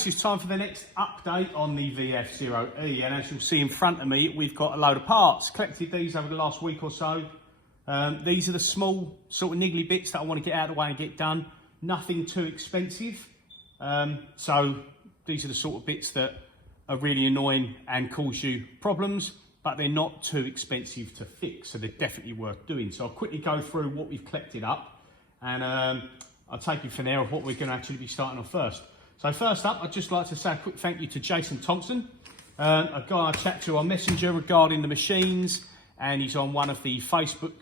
so it's time for the next update on the vfoe, and as you'll see in front of me, we've got a load of parts. Collected these over the last week or so. These are the small sort of niggly bits that I want to get out of the way and get done. Nothing too expensive. So these are the sort of bits that are really annoying and cause you problems, but they're not too expensive to fix, so they're definitely worth doing. So I'll quickly go through what we've collected up, and I'll take you from there of what we're going to actually be starting off first. So first up, I'd just like to say a quick thank you to Jason Thompson, a guy I chat to on Messenger regarding the machines, and he's on one of the Facebook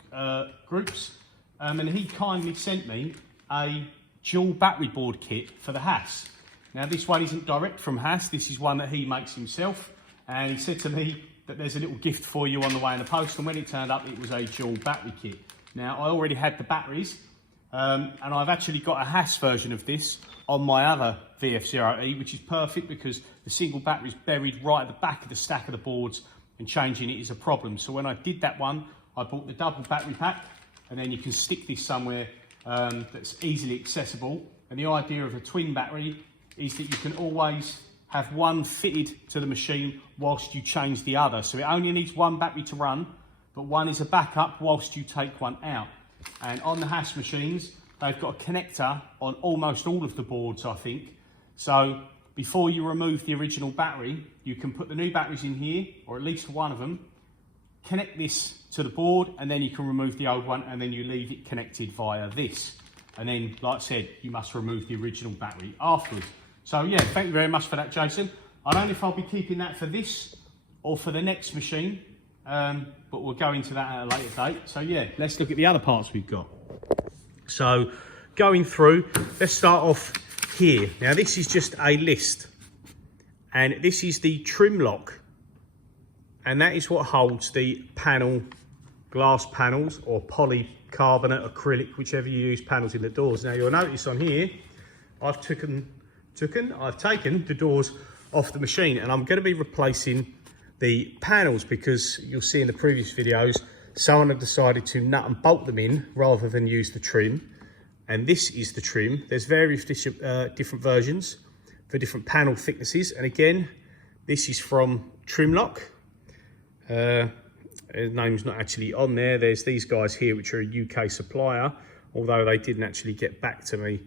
groups, and he kindly sent me a dual battery board kit for the Haas. Now this one isn't direct from Haas, this is one that he makes himself, and he said to me that there's a little gift for you on the way in the post, and when it turned up it was a dual battery kit. Now I already had the batteries, and I've actually got a Haas version of this on my other VF0E, which is perfect because the single battery is buried right at the back of the stack of the boards, and changing it is a problem. So when I did that one, I bought the double battery pack, and then you can stick this somewhere that's easily accessible. And the idea of a twin battery is that you can always have one fitted to the machine whilst you change the other. So it only needs one battery to run, but one is a backup whilst you take one out. And on the Haas machines, they've got a connector on almost all of the boards, I think. So before you remove the original battery, you can put the new batteries in here, or at least one of them, connect this to the board, and then you can remove the old one, and then you leave it connected via this. And then, like I said, you must remove the original battery afterwards. So yeah, thank you very much for that, Jason. I don't know if I'll be keeping that for this or for the next machine, but we'll go into that at a later date. So yeah, let's look at the other parts we've got. So going through, let's start off here. Now this is just a list, and this is the trim lock, and that is what holds the panel, glass panels or polycarbonate, acrylic, whichever you use, panels in the doors. Now you'll notice on here, I've taken the doors off the machine, and I'm going to be replacing the panels because you'll see in the previous videos someone had decided to nut and bolt them in rather than use the trim, and this is the trim. There's various different versions for different panel thicknesses, and again this is from Trimlock. His name's not actually on there. There's these guys here which are a UK supplier, although they didn't actually get back to me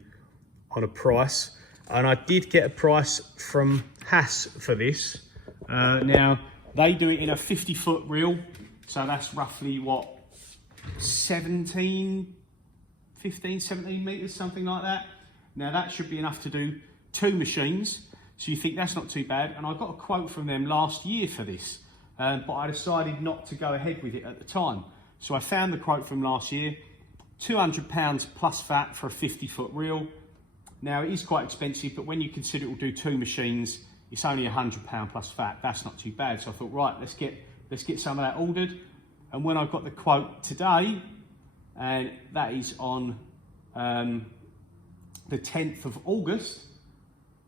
on a price. And I did get a price from Haas for this. Now, they do it in a 50-foot reel, so that's roughly, what, 15, 17 metres, something like that. Now, that should be enough to do 2 machines, so you think that's not too bad. And I got a quote from them last year for this, but I decided not to go ahead with it at the time. So I found the quote from last year, £200 plus VAT for a 50-foot reel. Now it is quite expensive, but when you consider it will do 2 machines, it's only £100 plus VAT. That's not too bad. So I thought, right, let's get some of that ordered. And when I got the quote today, and that is on the 10th of August,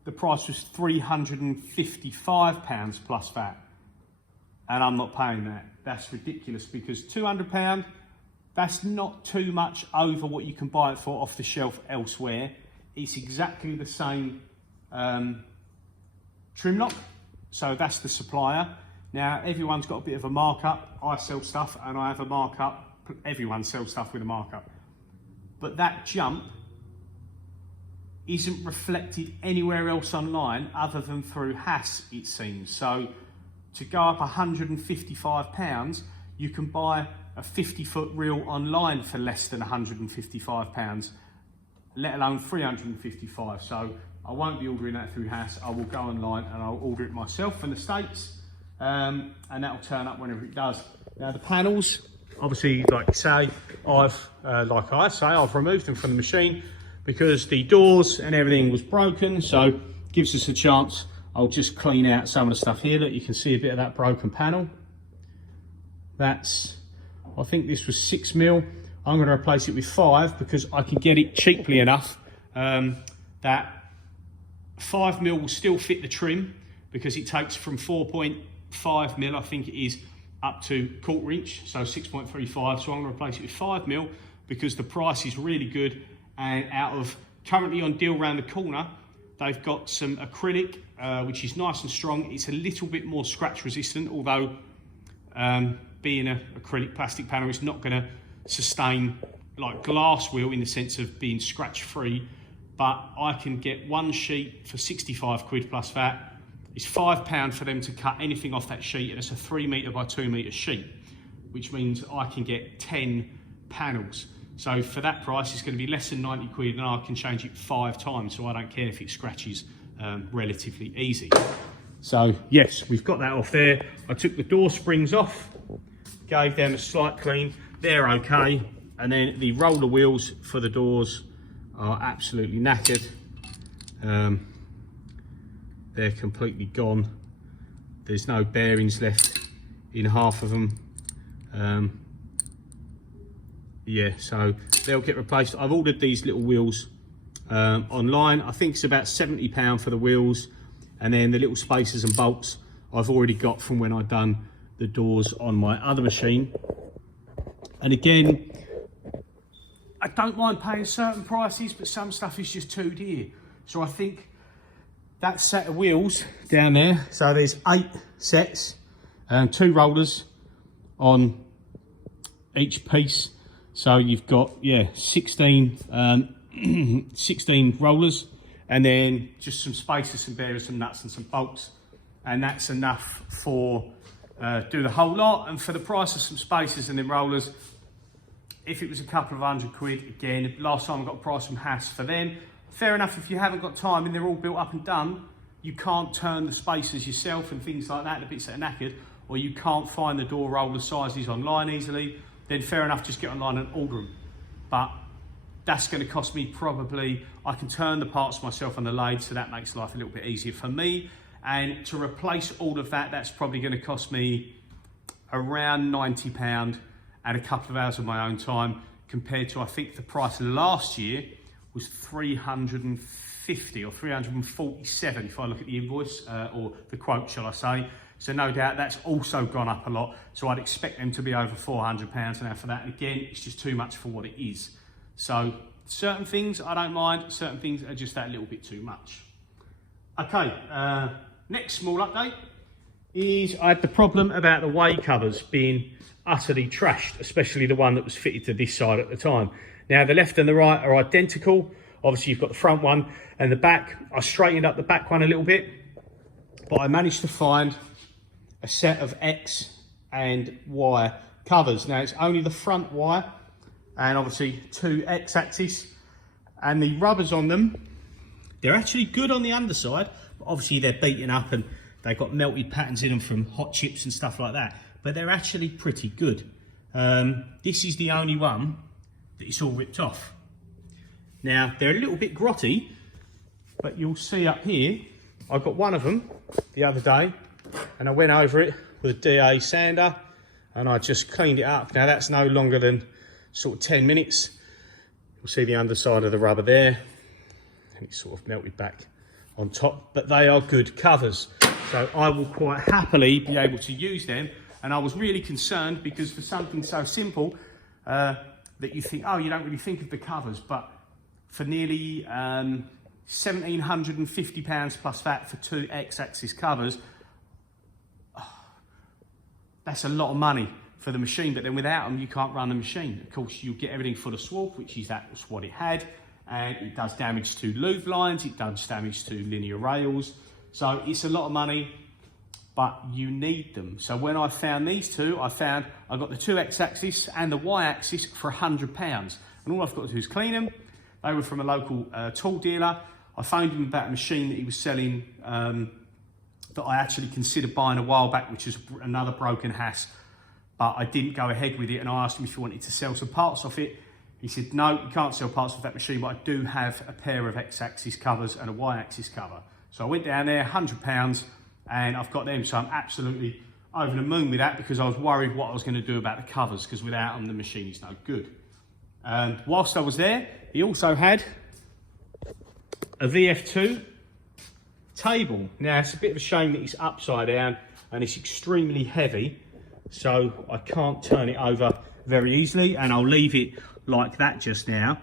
the price was £355 plus VAT. And I'm not paying that. That's ridiculous, because £200, that's not too much over what you can buy it for off the shelf elsewhere. It's exactly the same trim lock, so that's the supplier. Now everyone's got a bit of a markup. I sell stuff and I have a markup. Everyone sells stuff with a markup, but that jump isn't reflected anywhere else online other than through Haas, it seems. So to go up £155, you can buy a 50-foot reel online for less than £155. Let alone 355. So I won't be ordering that through Haas. I will go online and I'll order it myself from the States, and that'll turn up whenever it does. Now the panels, obviously, like I say, I've removed them from the machine because the doors and everything was broken. So gives us a chance. I'll just clean out some of the stuff here. Look, you can see a bit of that broken panel. That's, I think this was 6mm. I'm going to replace it with 5 because I can get it cheaply enough that 5mm will still fit the trim, because it takes from 4.5mm, I think it is, up to 1/4 inch, so 6.35. So I'm going to replace it with 5mm because the price is really good, and out of currently on deal round the corner, They've got some acrylic, which is nice and strong. It's a little bit more scratch resistant, although being an acrylic plastic panel, it's not going to sustain like glass will in the sense of being scratch free. But I can get one sheet for 65 quid plus that. It's £5 for them to cut anything off that sheet, and it's a 3 metre by 2 metre sheet, which means I can get 10 panels. So for that price, it's going to be less than 90 quid, and I can change it 5 times, so I don't care if it scratches relatively easy. So yes, we've got that off there. I took the door springs off, gave them a slight clean. They're okay. And then the roller wheels for the doors are absolutely knackered. They're completely gone. There's no bearings left in half of them. Yeah, so they'll get replaced. I've ordered these little wheels online. I think it's about £70 for the wheels, and then the little spacers and bolts I've already got from when I've done the doors on my other machine. And again, I don't mind paying certain prices, but some stuff is just too dear. So I think that set of wheels down there, so there's 8 sets, 2 rollers on each piece. So you've got, yeah, 16 rollers, and then just some spacers, some bearings, some nuts and some bolts. And that's enough for do the whole lot. And for the price of some spacers and then rollers, if it was a couple of £100, again, last time I got a price from Haas for them. Fair enough, if you haven't got time and they're all built up and done, you can't turn the spacers yourself and things like that, the bits that are knackered, or you can't find the door roller sizes online easily, then fair enough, just get online and order them. But that's going to cost me probably, I can turn the parts myself on the lathe, so that makes life a little bit easier for me. And to replace all of that, that's probably going to cost me around £90 and a couple of hours of my own time, compared to, I think the price last year was 350 or 347 if I look at the invoice, or the quote, shall I say. So no doubt that's also gone up a lot. So I'd expect them to be over £400 now for that. And again, it's just too much for what it is. So certain things I don't mind, certain things are just that little bit too much. Okay, next small update is I had the problem about the way covers being utterly trashed, especially the one that was fitted to this side at the time. Now the left and the right are identical. Obviously you've got the front one and the back. I straightened up the back one a little bit, but I managed to find a set of X and Y covers. Now it's only the front Y and obviously 2 X axis, and the rubbers on them, they're actually good on the underside, but obviously they're beaten up and they've got melted patterns in them from hot chips and stuff like that, but they're actually pretty good. This is the only one that it's all ripped off. Now they're a little bit grotty, but you'll see up here, I got one of them the other day and I went over it with a DA sander and I just cleaned it up. Now that's no longer than sort of 10 minutes. You'll see the underside of the rubber there and it's sort of melted back on top, but they are good covers. So I will quite happily be able to use them. And I was really concerned because for something so simple that you think, oh, you don't really think of the covers, but for nearly £1,750 plus VAT for 2 X-axis covers, that's a lot of money for the machine, but then without them, you can't run the machine. Of course, you get everything full of swab, which is that's what it had, and it does damage to lube lines, it does damage to linear rails. So it's a lot of money, but you need them. So when I found these two, I got the 2 X-axis and the Y-axis for £100. And all I've got to do is clean them. They were from a local tool dealer. I phoned him about a machine that he was selling that I actually considered buying a while back, which is another broken Haas, but I didn't go ahead with it. And I asked him if he wanted to sell some parts off it. He said, no, you can't sell parts of that machine, but I do have a pair of X-axis covers and a Y-axis cover. So I went down there, £100, and I've got them. So I'm absolutely over the moon with that, because I was worried what I was going to do about the covers, because without them, the machine is no good. And whilst I was there, he also had a VF2 table. Now, it's a bit of a shame that it's upside down and it's extremely heavy, so I can't turn it over very easily, and I'll leave it like that just now.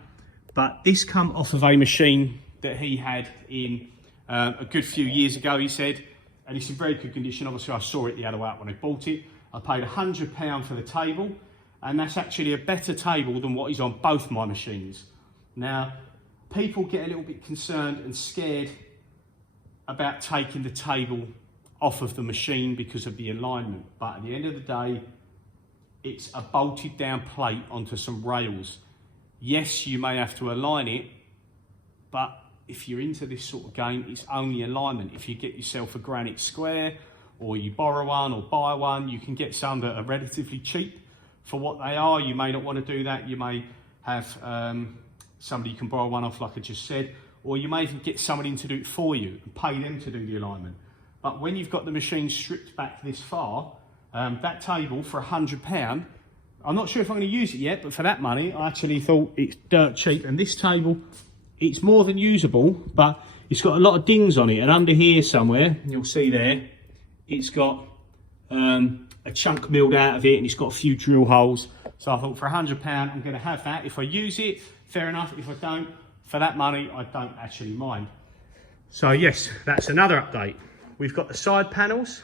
But this come off of a machine that he had in a good few years ago, he said, and it's in very good condition. Obviously, I saw it the other way up when I bought it. I paid £100 for the table, and that's actually a better table than what is on both my machines. Now, people get a little bit concerned and scared about taking the table off of the machine because of the alignment, but at the end of the day, it's a bolted down plate onto some rails. Yes, you may have to align it, but if you're into this sort of game, it's only alignment. If you get yourself a granite square, or you borrow one or buy one, you can get some that are relatively cheap for what they are. You may not want to do that. You may have somebody you can borrow one off, like I just said, or you may even get somebody in to do it for you and pay them to do the alignment. But when you've got the machine stripped back this far, that table for £100, I'm not sure if I'm going to use it yet, but for that money, I actually thought it's dirt cheap. And this table, it's more than usable, but it's got a lot of dings on it. And under here somewhere, you'll see there, it's got a chunk milled out of it, and it's got a few drill holes. So I thought for £100, I'm going to have that. If I use it, fair enough. If I don't, for that money, I don't actually mind. So yes, that's another update. We've got the side panels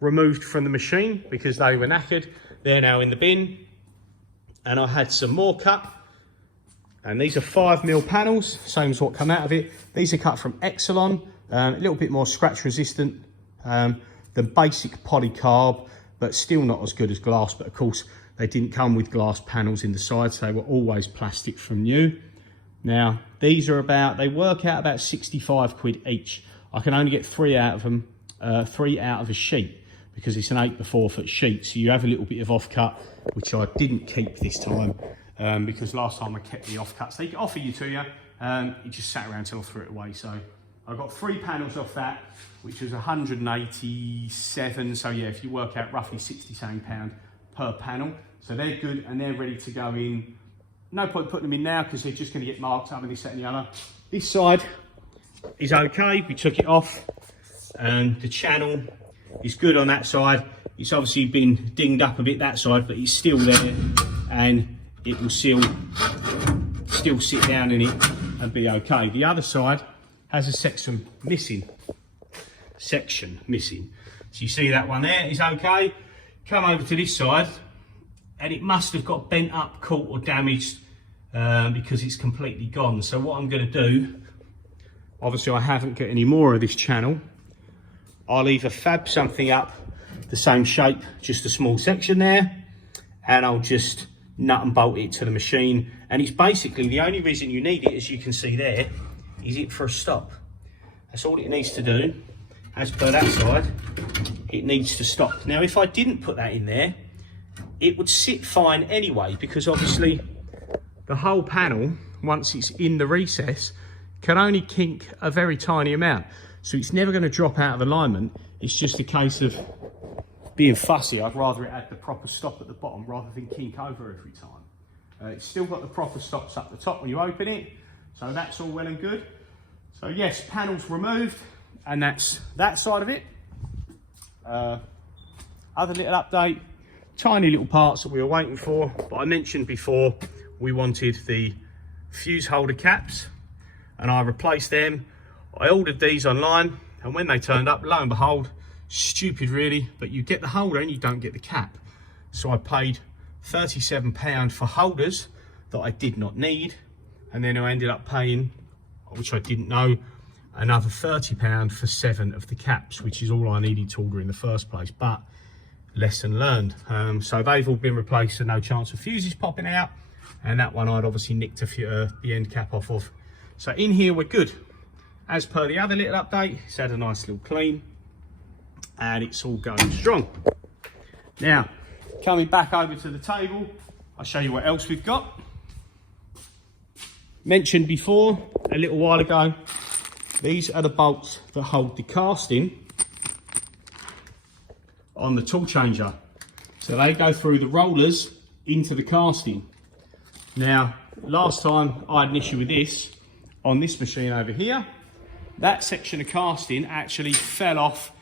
removed from the machine because they were knackered. They're now in the bin. And I had some more cut. And these are 5mm panels, same as what come out of it. These are cut from Exelon, a little bit more scratch resistant than basic polycarb, but still not as good as glass. But of course, they didn't come with glass panels in the sides. They were always plastic from new. Now, these are they work out about 65 quid each. I can only get 3 out of them, 3 out of a sheet, because it's an 8x4 foot sheet. So you have a little bit of offcut, which I didn't keep this time, because last time I kept the offcuts. They offer you to you, it just sat around till I threw it away. So I got 3 panels off that, which was 187. So yeah, if you work out roughly £60 per panel. So they're good and they're ready to go in. No point putting them in now because they're just going to get marked up and this, that and the other. This side is okay. We took it off and the channel is good on that side. It's obviously been dinged up a bit that side, but it's still there and it will still sit down in it and be okay. The other side has a section missing. So you see that one there is okay. Come over to this side and it must have got bent up, caught or damaged because it's completely gone. So what I'm going to do, obviously I haven't got any more of this channel. I'll either fab something up the same shape, just a small section there, and I'll just nut and bolt it to the machine. And it's basically, the only reason you need it, as you can see there, is it for a stop. That's all it needs to do. As per that side, it needs to stop. Now, if I didn't put that in there, it would sit fine anyway, because obviously the whole panel, once it's in the recess, can only kink a very tiny amount. So it's never going to drop out of alignment. It's just a case of being fussy. I'd rather it had the proper stop at the bottom rather than kink over every time. It's still got the proper stops up the top when you open it. So that's all well and good. So yes, panels removed. And that's that side of it. Other little update, tiny little parts that we were waiting for, but I mentioned before we wanted the fuse holder caps and I replaced them. I ordered these online and when they turned up, lo and behold, stupid really, but you get the holder and you don't get the cap. So I paid £37 for holders that I did not need, and then I ended up paying, which I didn't know, another £30 for 7 of the caps, which is all I needed to order in the first place, but lesson learned. So they've all been replaced, so no chance of fuses popping out, and that one I'd obviously nicked the end cap off of. So in here we're good. As per the other little update, it's had a nice little clean and it's all going strong. Now, coming back over to the table, I'll show you what else we've got. Mentioned before, a little while ago, these are the bolts that hold the casting on the tool changer. So they go through the rollers into the casting. Now, last time I had an issue with this on this machine over here. That section of casting actually fell off,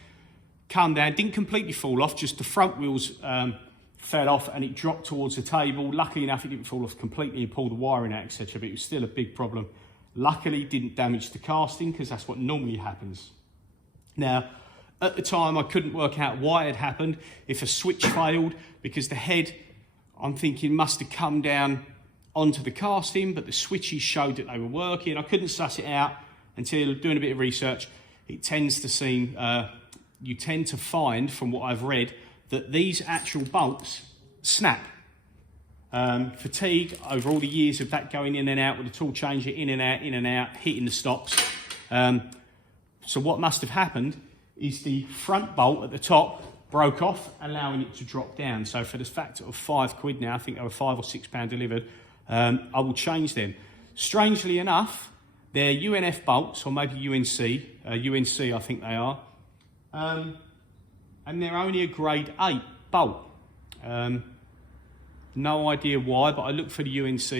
come down, didn't completely fall off, just the front wheels fell off and it dropped towards the table. Luckily enough, it didn't fall off completely and pull the wiring out, etc. But it was still a big problem Luckily didn't damage the casting, because that's what normally happens. Now, at the time I couldn't work out why it happened, if a switch failed, because the head, I'm thinking, must have come down onto the casting, but the switches showed that they were working. I couldn't suss it out until doing a bit of research. It tends to seem, you tend to find, from what I've read, that these actual bolts snap. Fatigue, over all the years of that going in and out with the tool changer, in and out, hitting the stops. So what must have happened is the front bolt at the top broke off, allowing it to drop down. So for the factor of £5 now, I think they were £5 or £6 delivered, I will change them. Strangely enough, they're UNF bolts, or maybe UNC I think they are, and they're only a grade 8 bolt. No idea why, but I looked for the UNC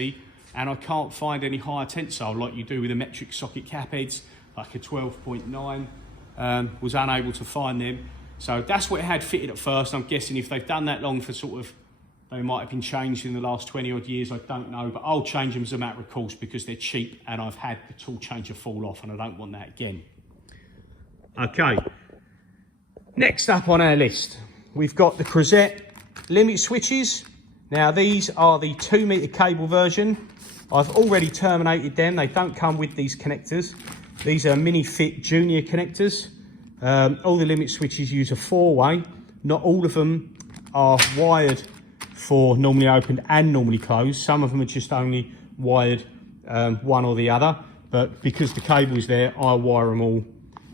and I can't find any higher tensile like you do with the metric socket cap heads, like a 12.9, was unable to find them. So that's what it had fitted at first. I'm guessing if they've done that long for sort of, they might have been changed in the last 20 odd years, I don't know, but I'll change them as a matter of course because they're cheap and I've had the tool changer fall off and I don't want that again. Okay, next up on our list, we've got the Crozet limit switches. Now these are the 2 metre cable version. I've already terminated them. They don't come with these connectors. These are mini fit junior connectors. All the limit switches use a 4-way. Not all of them are wired for normally opened and normally closed. Some of them are just only wired one or the other. But because the cable's there, I wire them all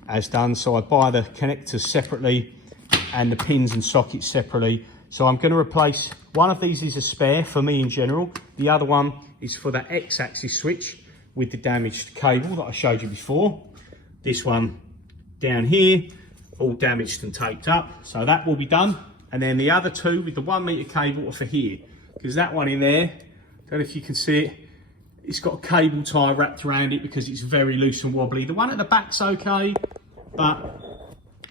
as done. So I buy the connectors separately and the pins and sockets separately. So I'm going to replace, one of these is a spare for me in general. The other one is for that X-axis switch with the damaged cable that I showed you before. This one down here, all damaged and taped up. So that will be done. And then the other two with the 1 metre cable are for here. Because that one in there, don't know if you can see it, it's got a cable tie wrapped around it because it's very loose and wobbly. The one at the back's okay, but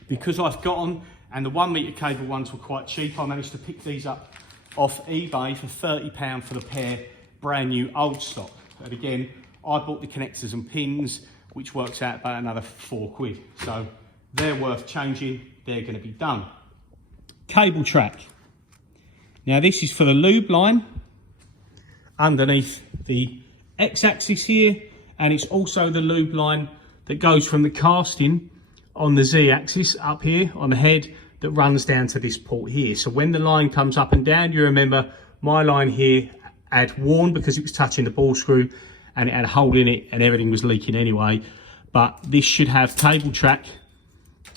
because I've got them, and the 1 metre cable ones were quite cheap, I managed to pick these up off eBay for £30 for the pair, brand new old stock. And again, I bought the connectors and pins, which works out about another £4. So they're worth changing, they're going to be done. Cable track. Now this is for the lube line underneath the X-axis here, and it's also the lube line that goes from the casting on the Z-axis up here on the head that runs down to this port here. So when the line comes up and down, you remember my line here had worn because it was touching the ball screw and it had a hole in it and everything was leaking anyway. But this should have cable track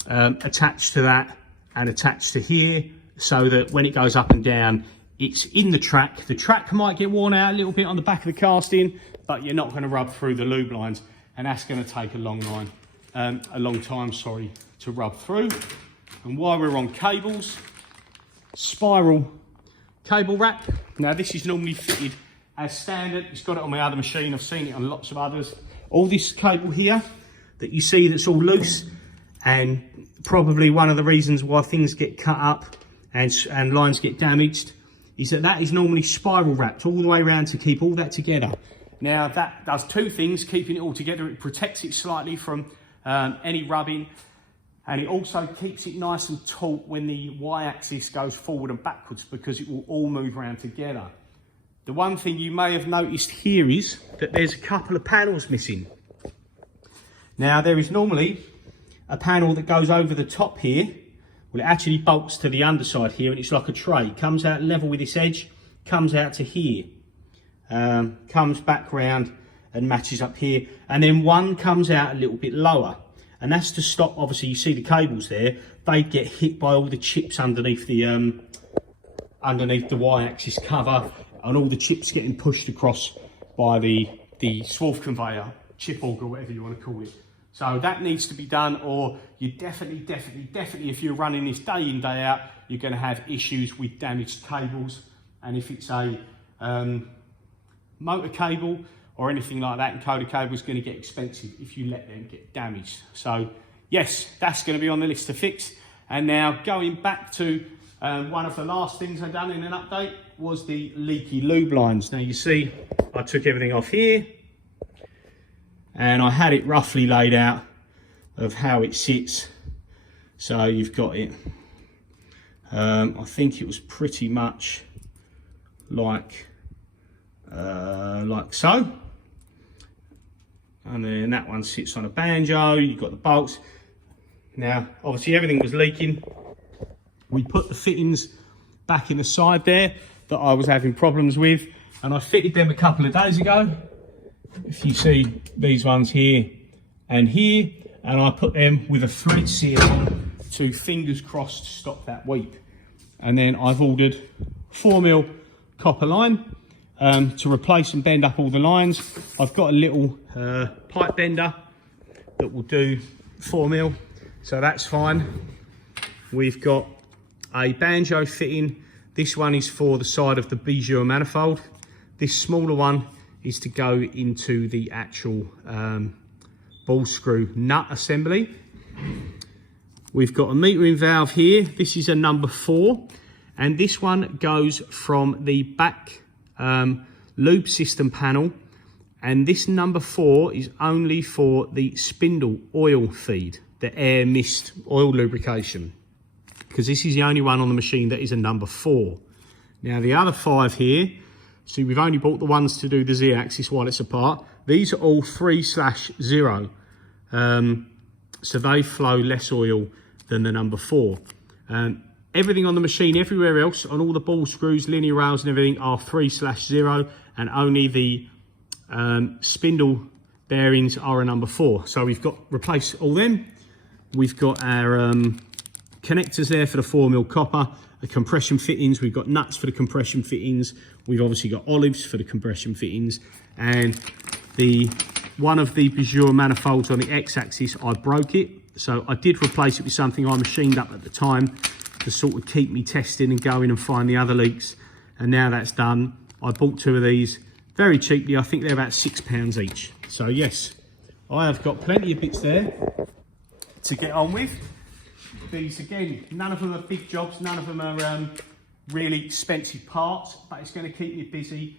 attached to that and attached to here, so that when it goes up and down, it's in the track. The track might get worn out a little bit on the back of the casting, but you're not going to rub through the lube lines, and that's going to take a long time to rub through. And while we're on cables, spiral cable wrap. Now this is normally fitted as standard. It's got it on my other machine. I've seen it on lots of others. All this cable here that you see that's all loose, and probably one of the reasons why things get cut up and lines get damaged, is that is normally spiral wrapped all the way around to keep all that together. Now that does two things, keeping it all together. It protects it slightly from any rubbing, and it also keeps it nice and taut when the Y-axis goes forward and backwards, because it will all move around together. The one thing you may have noticed here is that there's a couple of panels missing. Now there is normally a panel that goes over the top here. Well, it actually bolts to the underside here, and it's like a tray. It comes out level with this edge, comes out to here, comes back round and matches up here, and then one comes out a little bit lower, and that's to stop, obviously you see the cables there, they get hit by all the chips underneath the Y-axis cover, and all the chips getting pushed across by the swarf conveyor, chip auger, whatever you want to call it. So that needs to be done, or you definitely, if you're running this day in, day out, you're going to have issues with damaged cables. And if it's a motor cable or anything like that, encoder cable is going to get expensive if you let them get damaged. So yes, that's going to be on the list to fix. And now going back to one of the last things I've done in an update was the leaky lube lines. Now you see I took everything off here, and I had it roughly laid out of how it sits. So you've got it, I think it was pretty much like so. And then that one sits on a banjo, you've got the bolts. Now, obviously everything was leaking. We put the fittings back in the side there that I was having problems with, and I fitted them a couple of days ago. If you see these ones here and here, and I put them with a thread seal on to, fingers crossed, stop that weep. And then I've ordered 4mm copper line to replace and bend up all the lines. I've got a little pipe bender that will do 4mm, so that's fine. We've got a Banjo Fitting. This one is for the side of the Banjo manifold. This smaller one is to go into the actual ball screw nut assembly. We've got a metering valve here. This is a number 4, and this one goes from the back lube system panel, and this number 4 is only for the spindle oil feed, the air mist oil lubrication, because this is the only one on the machine that is a number 4. Now the other 5 here, see, we've only bought the ones to do the Z-axis while it's apart. These are all 3/0, so they flow less oil than the number 4. Everything on the machine, everywhere else, on all the ball screws, linear rails and everything, are 3/0, and only the spindle bearings are a number 4. So we've got replace all them. We've got our connectors there for the 4mm copper, the compression fittings. We've got nuts for the compression fittings. We've obviously got olives for the compression fittings, and one of the Banjo manifolds on the X-axis, I broke it. So I did replace it with something I machined up at the time to sort of keep me testing and going and find the other leaks. And now that's done, I bought 2 of these very cheaply. I think they're about £6 each. So yes, I have got plenty of bits there to get on with. These, again, none of them are big jobs, none of them are really expensive parts, but it's going to keep you busy.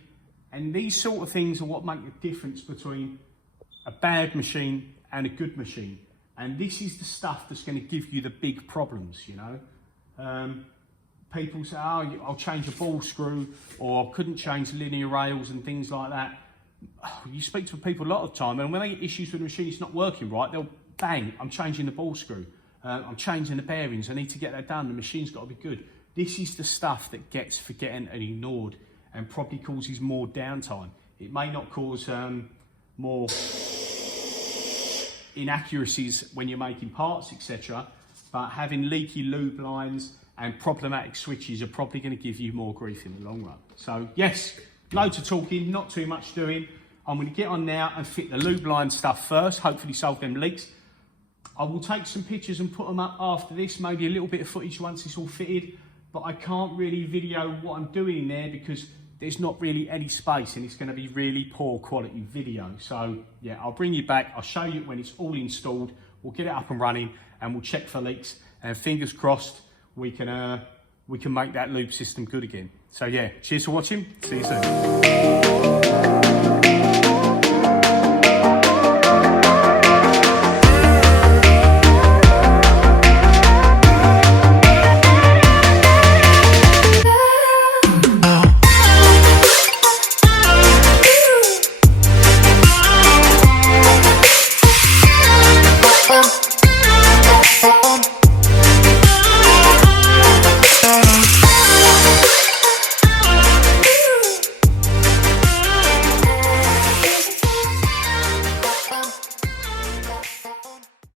And these sort of things are what make the difference between a bad machine and a good machine. And this is the stuff that's going to give you the big problems, you know. People say, oh, I'll change a ball screw, or couldn't change linear rails and things like that. You speak to people a lot of the time, and when they get issues with the machine, it's not working right, they'll bang, I'm changing the ball screw. I'm changing the bearings, I need to get that done, the machine's got to be good. This is the stuff that gets forgotten and ignored and probably causes more downtime. It may not cause more inaccuracies when you're making parts, etc., but having leaky lube lines and problematic switches are probably going to give you more grief in the long run. So yes, loads of talking, not too much doing. I'm going to get on now and fit the lube line stuff first, hopefully solve them leaks. I will take some pictures and put them up after this, maybe a little bit of footage once it's all fitted, but I can't really video what I'm doing in there because there's not really any space and it's going to be really poor quality video. So yeah, I'll bring you back, I'll show you when it's all installed, we'll get it up and running and we'll check for leaks, and fingers crossed we can make that lube system good again. So yeah, cheers for watching, see you soon.